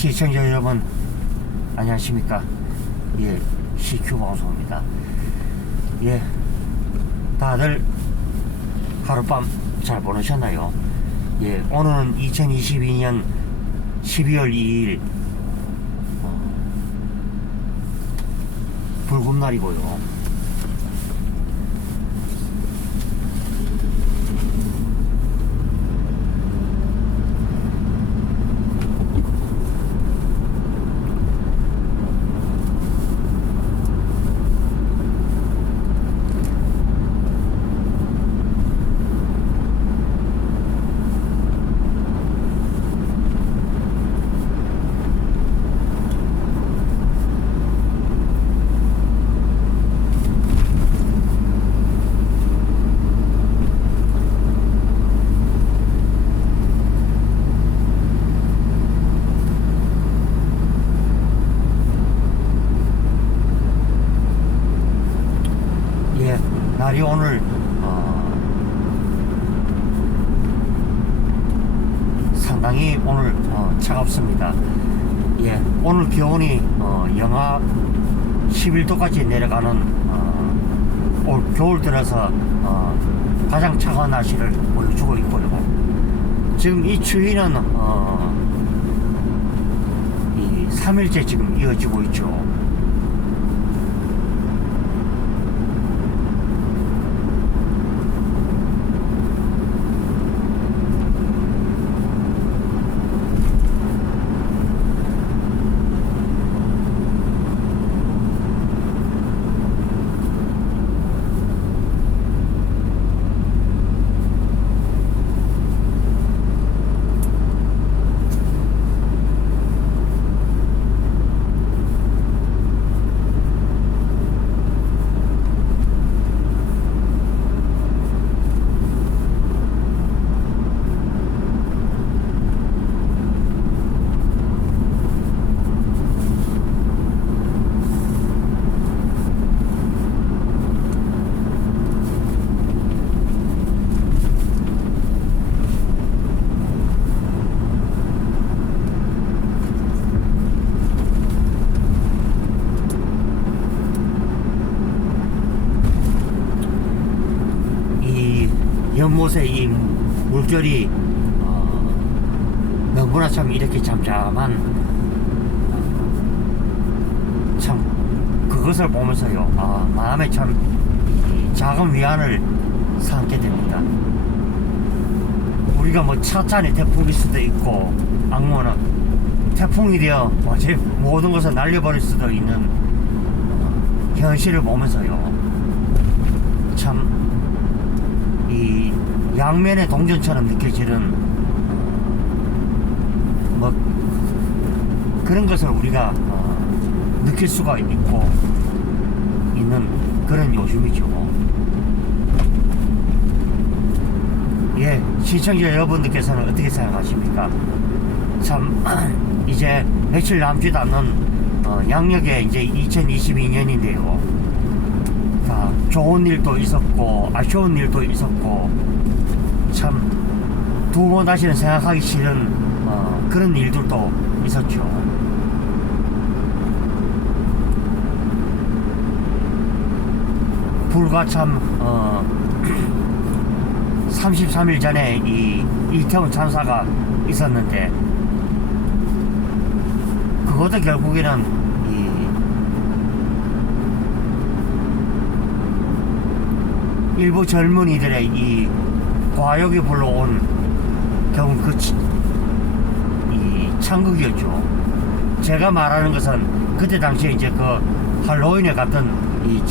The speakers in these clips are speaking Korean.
시청자 여러분 안녕하십니까. 예, CQ 방송입니다. 예, 다들 하룻밤 잘 보내셨나요? 예, 오늘은 2022년 12월 2일 불금날이고요. 날이 오늘 상당히 오늘 차갑습니다. 예, 오늘 기온이 영하 11도까지 내려가는 올 겨울 들어서 가장 차가운 날씨를 보여주고 있고요. 지금 이 추위는 이 3일째 지금 이어지고 있죠. 연못에 이 물결이 너무나 참 이렇게 잠잠한 참 그것을 보면서요, 마음에 참 작은 위안을 삼게 됩니다. 우리가 뭐 차찬이 태풍일 수도 있고 악몽은 태풍이 되어 제 모든 것을 날려버릴 수도 있는 현실을 보면서요, 참 이 양면의 동전처럼 느껴지는 뭐 그런 것을 우리가 느낄 수가 있고 있는 그런 요즘이죠. 예, 시청자 여러분들께서는 어떻게 생각하십니까? 참 이제 며칠 남지도 않는 양력에 이제 2022년인데요. 좋은 일도 있었고 아쉬운 일도 있었고 참 두 번 다시는 생각하기 싫은 그런 일들도 있었죠. 불과 참 33일 전에 이 이태원 참사가 있었는데 그것도 결국에는 일부 젊은이들의 이 과욕이 불러온 결국 이 창극이었죠. 제가 말하는 것은 그때 당시에 이제 그 할로윈에 갔던 이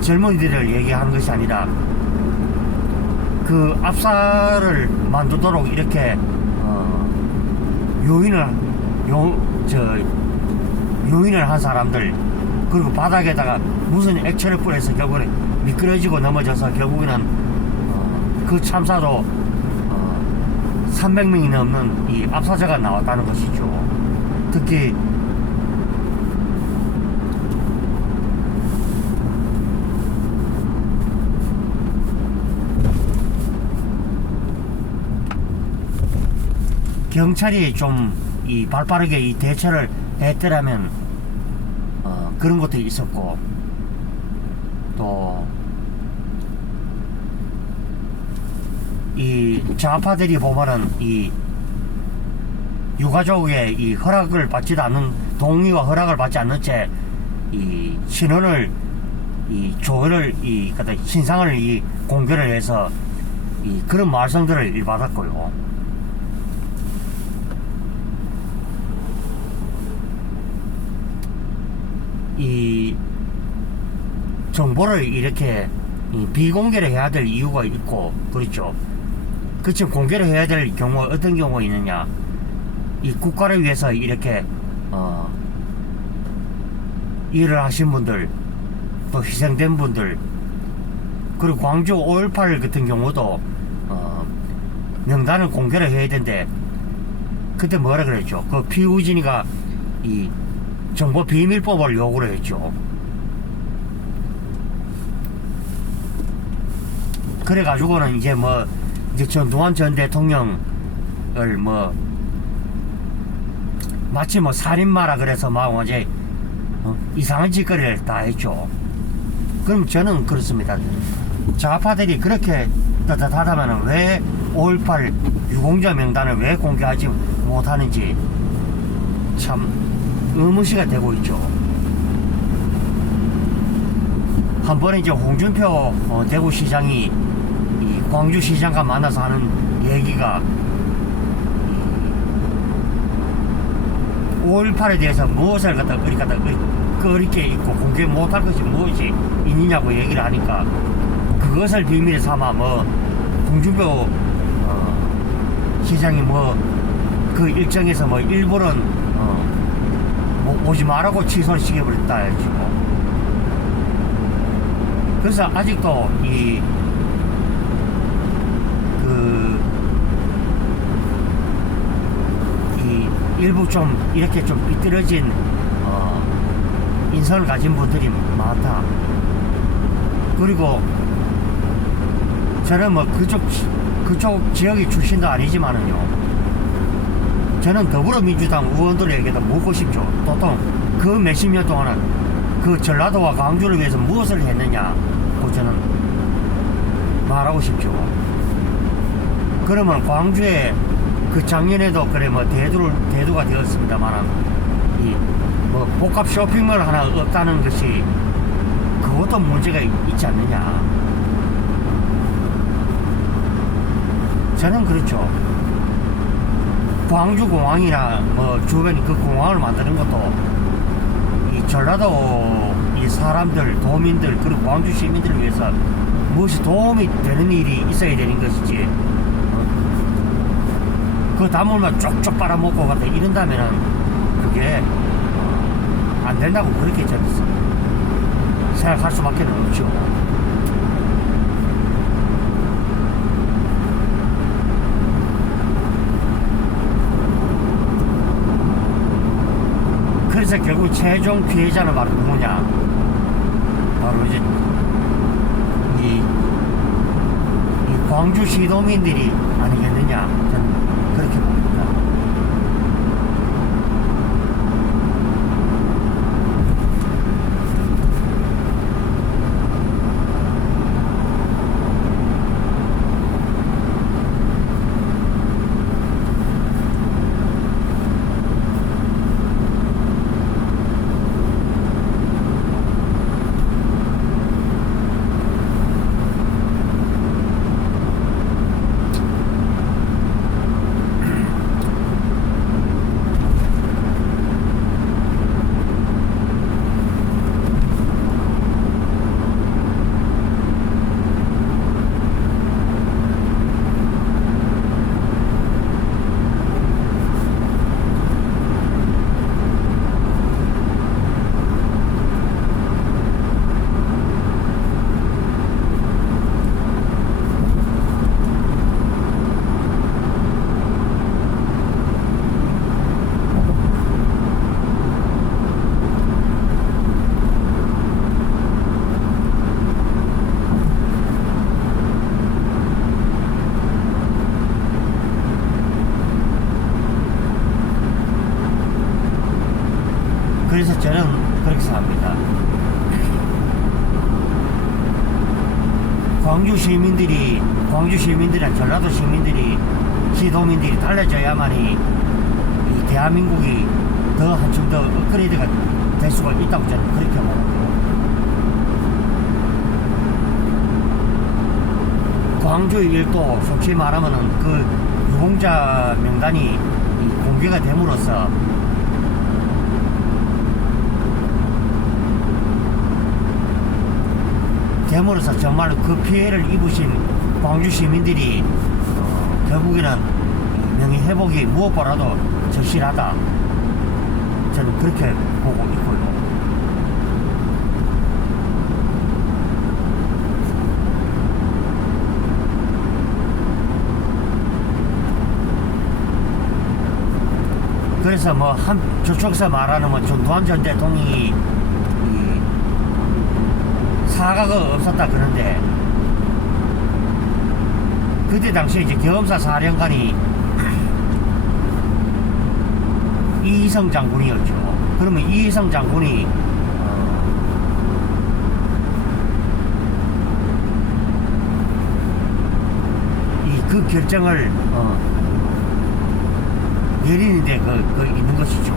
젊은이들을 얘기하는 것이 아니라 그 압살을 만들도록 이렇게 요인을 한 사람들, 그리고 바닥에다가 무슨 액체를 뿌려서 결국은 미끄러지고 넘어져서 결국에는 그 참사도 300명이 넘는 이 압사자가 나왔다는 것이죠. 특히 '경찰이 좀 이 발빠르게 이 대처를 했더라면 그런 것도 있었고, 또 이 좌파들이 보면은 이 유가족의 이 허락을 받지도 않는, 동의와 허락을 받지 않는 채 이 신원을 이 조회를 이 신상을 이 공개를 해서 이 그런 말썽들을 일받았고요. 이 정보를 이렇게 비공개를 해야 될 이유가 있고, 그렇죠. 그치만 공개를 해야 될 경우가 어떤 경우가 있느냐, 이 국가를 위해서 이렇게 일을 하신 분들, 또 희생된 분들, 그리고 광주 5.18 같은 경우도 명단을 공개를 해야 되는데, 그때 뭐라 그랬죠? 그 피우진이가 이 정보 비밀법을 요구를 했죠. 그래가지고는 이제 이제 전두환 전 대통령을 마치 살인마라 그래서 막 이제 이상한 짓거리를 다 했죠. 그럼 저는 그렇습니다. 좌파들이 그렇게 떳떳하다면 왜 5.18 유공자 명단을 왜 공개하지 못하는지 참 의문시가 되고 있죠. 한 번에 이제 홍준표 대구시장이 이 광주시장과 만나서 하는 얘기가 5.18에 대해서 무엇을 어렵게 있고 공개 못할 것이 무엇이 있느냐고 얘기를 하니까, 그것을 비밀 삼아 홍준표 시장이 그 일정에서 일부는 오지 말라고 취소를 시켜버렸다 해가지고, 그래서 아직도 일부 좀 이렇게 좀 삐뚤어진 인성을 가진 분들이 많다. 그리고 저는 그쪽 지역의 출신도 아니지만은요, 저는 더불어민주당 의원들에게도 묻고 싶죠. 보통 그 몇십 년 동안은 그 전라도와 광주를 위해서 무엇을 했느냐고 저는 말하고 싶죠. 그러면 광주에 그 작년에도 그래 대두가 되었습니다만, 복합 쇼핑몰 하나 없다는 것이 그것도 문제가 있지 않느냐. 저는 그렇죠. 광주 공항이나 주변 그 공항을 만드는 것도 이 전라도 이 사람들, 도민들, 그리고 광주 시민들을 위해서 무엇이 도움이 되는 일이 있어야 되는 것이지, 그 단물만 쪽쪽 빨아먹고 갔다 이런다면은 그게 안 된다고 그렇게 저는 생각할 수밖에 없죠. 그래서 결국 최종 피해자는 바로 누구냐? 바로 이제 이 광주 시도민들이 아니겠느냐? 저는 그렇게 봅니다. 합니다. 광주 시민들이랑 전라도 시민들이, 시도민들이 달라져야만이 이 대한민국이 더 한층 더 업그레이드가 될 수가 있다고 저는 그렇게 봅니다. 광주 일도 솔직히 말하면은 그 유공자 명단이 공개가 됨으로써 정말로 그 피해를 입으신 광주 시민들이 결국에는 명예회복이 무엇보다도 절실하다, 저는 그렇게 보고 있고요. 그래서 뭐 저쪽에서 말하는 뭐 전두환 전 대통령이 사과가 없었다 그런데, 그때 당시에 이제 계엄사 사령관이 이희성 장군이었죠. 그러면 이희성 장군이 그 결정을 내리는데 그 있는 것이죠.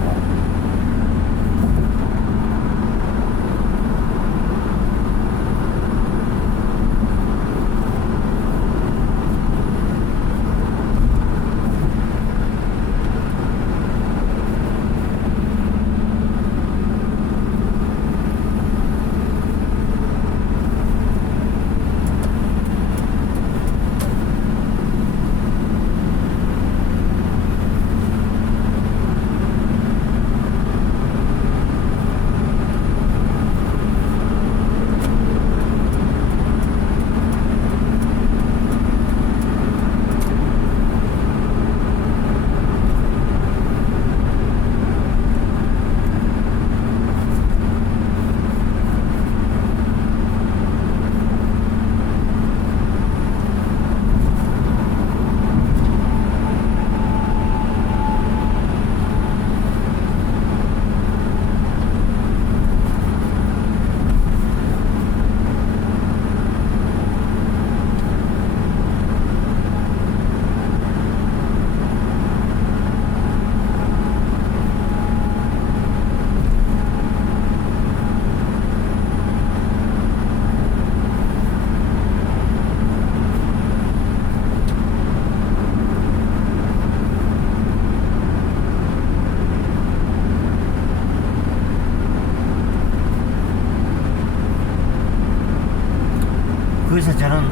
그래서 저는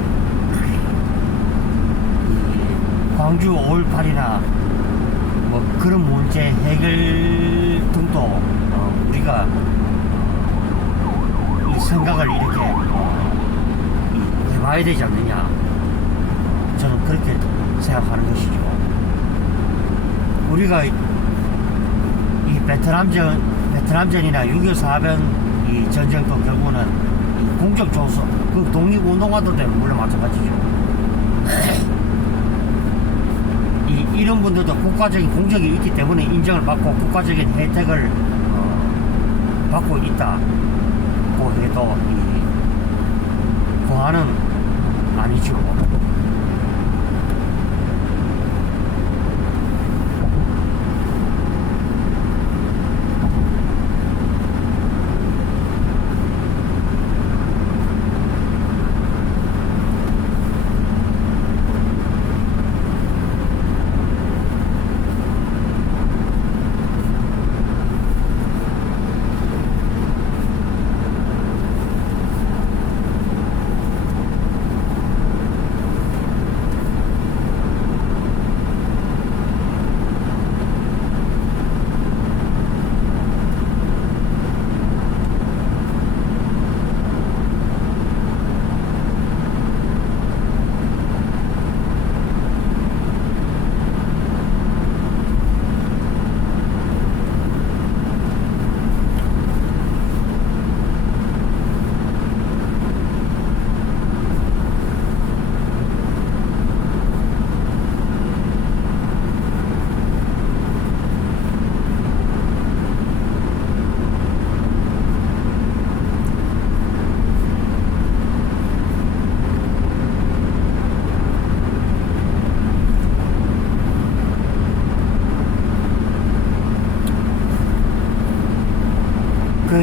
광주 5.18이나 뭐 그런 문제 해결 등도 우리가 이 생각을 이렇게 해봐야 되지 않느냐, 저는 그렇게 생각하는 것이죠. 우리가 이 베트남전이나 6.25 사변 이 전쟁도 결국은 공적 조서, 그 독립운동가도 되면 물론 마찬가지죠. 이런 분들도 국가적인 공적이 있기 때문에 인정을 받고 국가적인 혜택을 받고 있다고 해도 고하는 아니죠.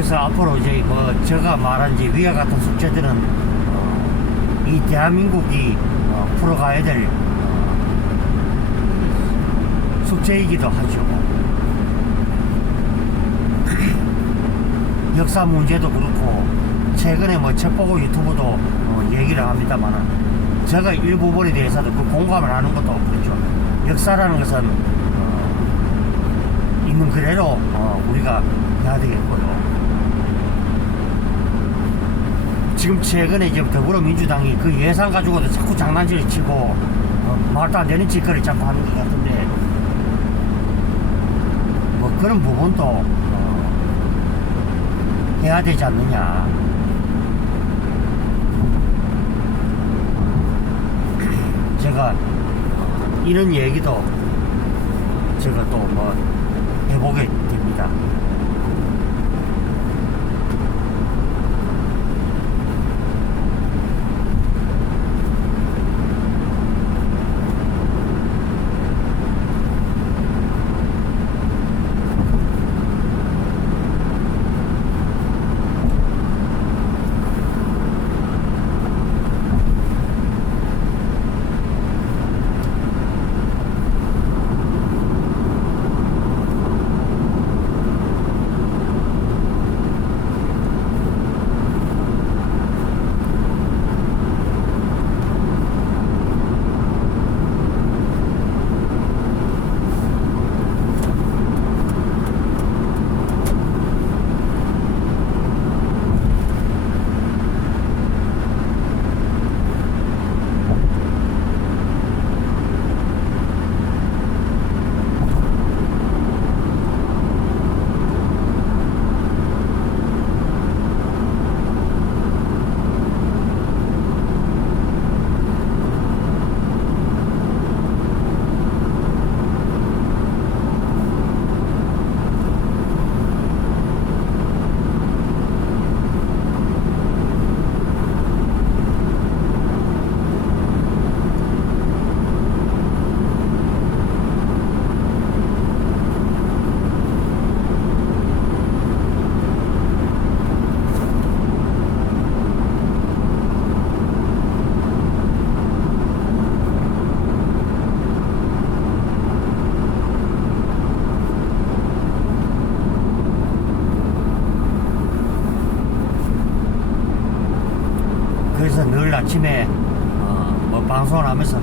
그래서 앞으로 이제 뭐 제가 말한 이제 위와 같은 숙제들은 이 대한민국이 풀어가야 될 숙제이기도 하죠. 역사 문제도 그렇고 최근에 뭐 책보고 유튜브도 얘기를 합니다만은 제가 일부분에 대해서도 그 공감을 하는 것도 그렇죠. 역사라는 것은 있는 그대로 우리가 해야 되겠고요. 지금 최근에 이제 더불어민주당이 그 예산 가지고도 자꾸 장난질을 치고 말도 안 되는 짓거리를 자꾸 하는 것 같은데 뭐 그런 부분도 해야 되지 않느냐. 제가 이런 얘기도 제가 또 뭐 해보게 됩니다. 그래서 늘 아침에 뭐 방송을 하면서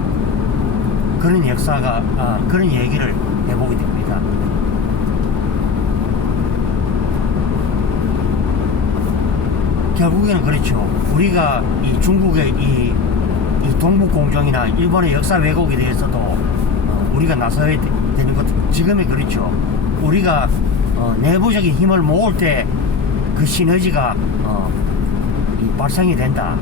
그런 역사가 그런 얘기를 해보게 됩니다. 결국에는 그렇죠. 우리가 이 중국의 이 동북공정이나 일본의 역사 왜곡에 대해서도 우리가 나서야 되는 것도 지금이 그렇죠. 우리가 내부적인 힘을 모을 때 그 시너지가 발생이 된다.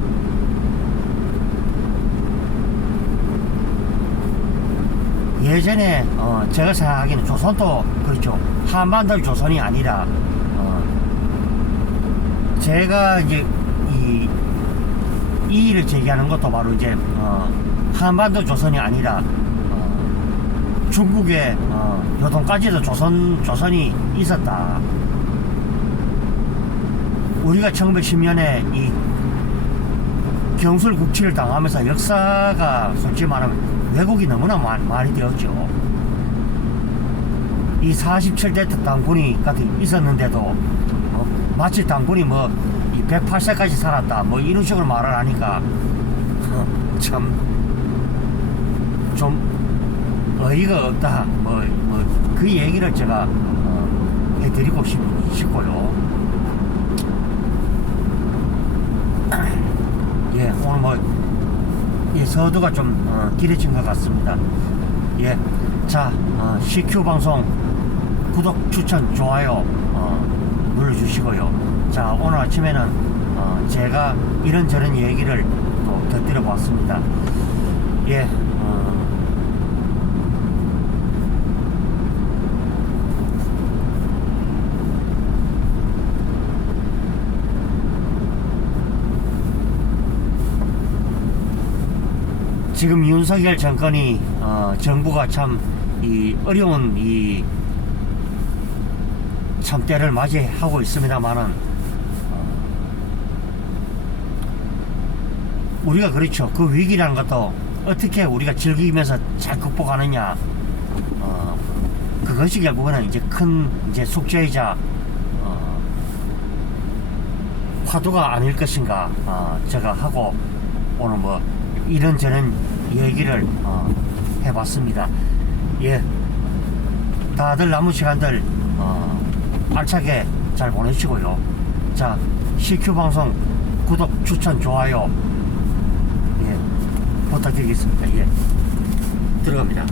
예전에 제가 생각하기에는 조선도 그렇죠. 한반도 조선이 아니라 제가 이제 이 일을 제기하는 것도 바로 이제 한반도 조선이 아니라 중국의 요동까지도 조선이 있었다. 우리가 1910년에 이 경술국치를 당하면서 역사가 솔직히 말하면 왜곡이 너무나 많이 되었죠. 이 47대 당군이 같은 있었는데도 마치 당군이 뭐 108세까지 살았다 뭐 이런 식으로 말을 하니까 참 좀 어이가 없다 뭐 그 얘기를 제가 해드리고 싶고요. 예, 오늘 뭐 서두가 좀 길어진 것 같습니다. 예, 자 CQ 방송 구독, 추천, 좋아요 눌러주시고요. 자, 오늘 아침에는 제가 이런저런 얘기를 또 곁들여 봤습니다. 예, 지금 윤석열 정권이 정부가 참 이 어려운 이 참 때를 맞이하고 있습니다만은 우리가 그렇죠. 그 위기라는 것도 어떻게 우리가 즐기면서 잘 극복하느냐, 그것이 결국은 이제 큰 이제 숙제이자 화두가 아닐 것인가, 제가 하고 오늘 뭐 이런저런 얘기를 해봤습니다. 예, 다들 남은 시간들 알차게 잘 보내시고요. 자, CQ 방송 구독, 추천, 좋아요, 예, 부탁드리겠습니다. 예, 들어갑니다.